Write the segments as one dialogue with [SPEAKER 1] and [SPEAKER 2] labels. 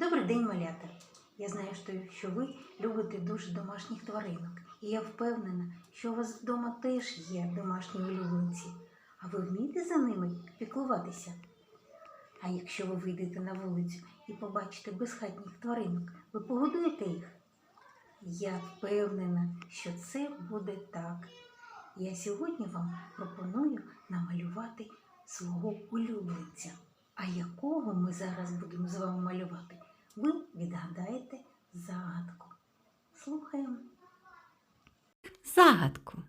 [SPEAKER 1] Добрий день, малята. Я знаю, що, ви любите дуже домашніх тваринок. І я впевнена, що у вас вдома теж є домашні улюбленці. А ви вмієте за ними піклуватися? А якщо ви вийдете на вулицю і побачите безхатніх тваринок, ви погодуєте їх? Я впевнена, що це буде так. Я сьогодні вам пропоную намалювати свого улюбленця. А якого ми зараз будемо з вами малювати? Ви відгадаєте загадку. Слухаємо.
[SPEAKER 2] Загадку.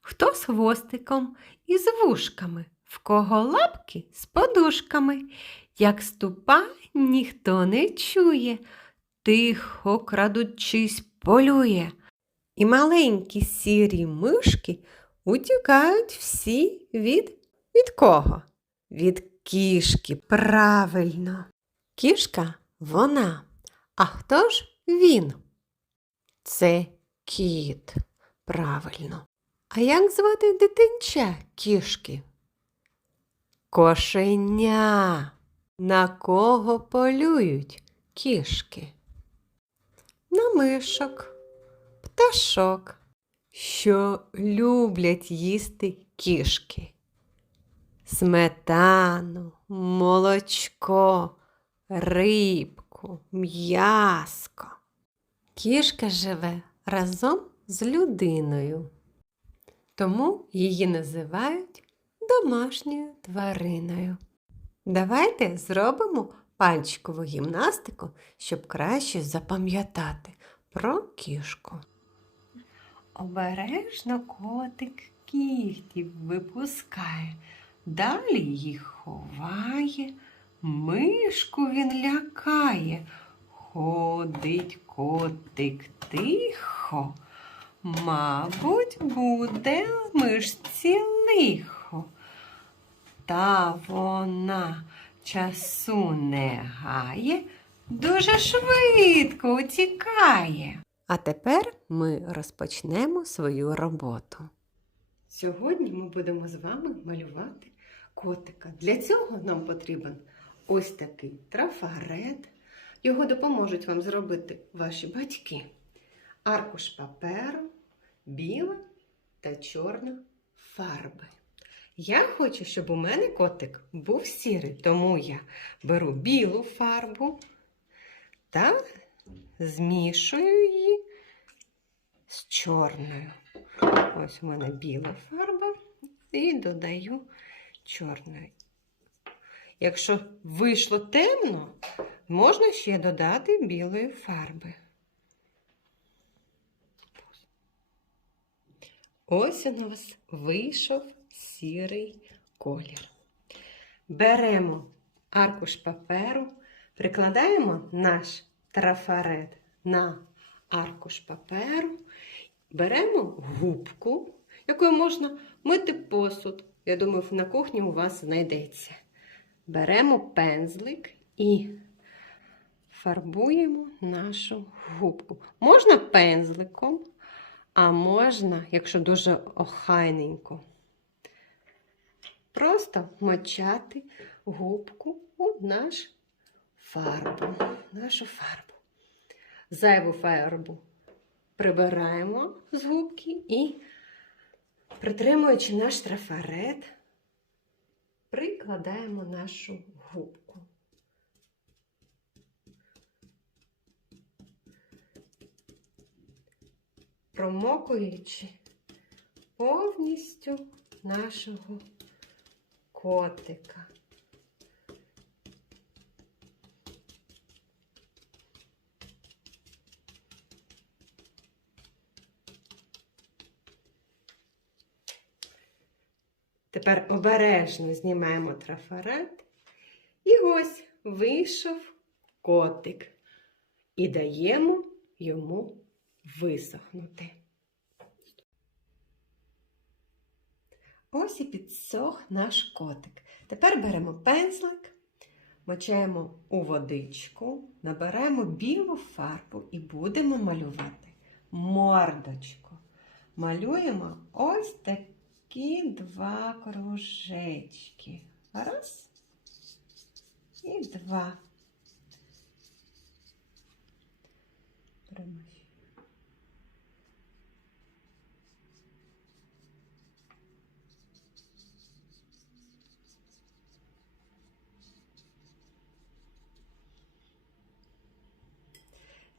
[SPEAKER 2] Хто з хвостиком і з вушками, в кого лапки з подушками, як ступа ніхто не чує, тихо крадучись полює. І маленькі сірі мишки утікають всі від від кого? Від кішки, правильно. Кішка вона. А хто ж він? Це кіт. Правильно. А як звати дитинча кішки? Кошеня. На кого полюють кішки? На мишок, пташок, що люблять їсти кішки. Сметану, молочко, рибку, м'яско. Кішка живе разом з людиною, тому її називають домашньою твариною. Давайте зробимо пальчикову гімнастику, щоб краще запам'ятати про кішку. Обережно котик кігтів випускає, далі їх ховає, мишку він лякає. Ходить котик тихо, мабуть, буде мишці лихо. Та вона часу не гає, дуже швидко утікає. А тепер ми розпочнемо свою роботу. Сьогодні ми будемо з вами малювати котика. Для цього нам потрібен ось такий трафарет. Його допоможуть вам зробити ваші батьки. Аркуш паперу, біла та чорна фарби. Я хочу, щоб у мене котик був сірий, тому я беру білу фарбу та змішую її з чорною. Ось у мене біла фарба і додаю чорної. Якщо вийшло темно, можна ще додати білої фарби. Ось у нас вийшов сірий колір. Беремо аркуш паперу, прикладаємо наш трафарет на аркуш паперу, беремо губку, якою можна мити посуд. Я думаю, на кухні у вас знайдеться. Беремо пензлик і фарбуємо нашу губку. Можна пензликом, а можна, якщо дуже охайненько, просто мочати губку у наш фарбу, нашу фарбу. Зайву фарбу прибираємо з губки і, притримуючи наш трафарет, прикладаємо нашу губку. Промокуючи повністю нашого котика. Тепер обережно знімаємо трафарет. І ось вийшов котик. І даємо йому висохнути. Ось і підсох наш котик. Тепер беремо пензлик, мочаємо у водичку, набираємо білу фарбу і будемо малювати мордочку. Малюємо ось такі два кружечки. Раз і два. Тримай.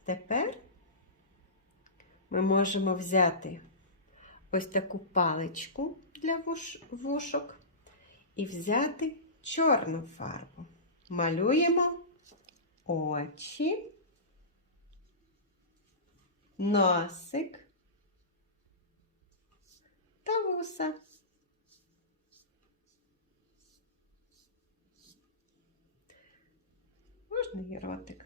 [SPEAKER 2] Тепер ми можемо взяти ось таку паличку для вушок і взяти чорну фарбу. Малюємо очі, носик та вуса. Можна і ротик.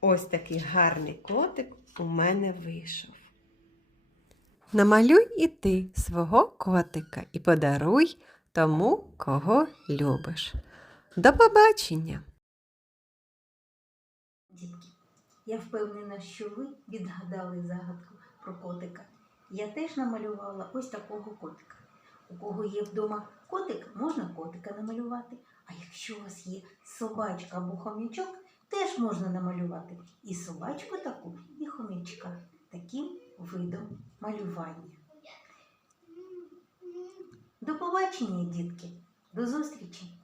[SPEAKER 2] Ось такий гарний котик у мене вийшов. Намалюй і ти свого котика і подаруй тому, кого любиш. До побачення!
[SPEAKER 1] Дітки, я впевнена, що ви відгадали загадку про котика. Я теж намалювала ось такого котика. У кого є вдома котик, можна котика намалювати. А якщо у вас є собачка або хомячок, теж можна намалювати і собачку таку, і хомячка таким видом малювання. До побачення, дітки! До зустрічі!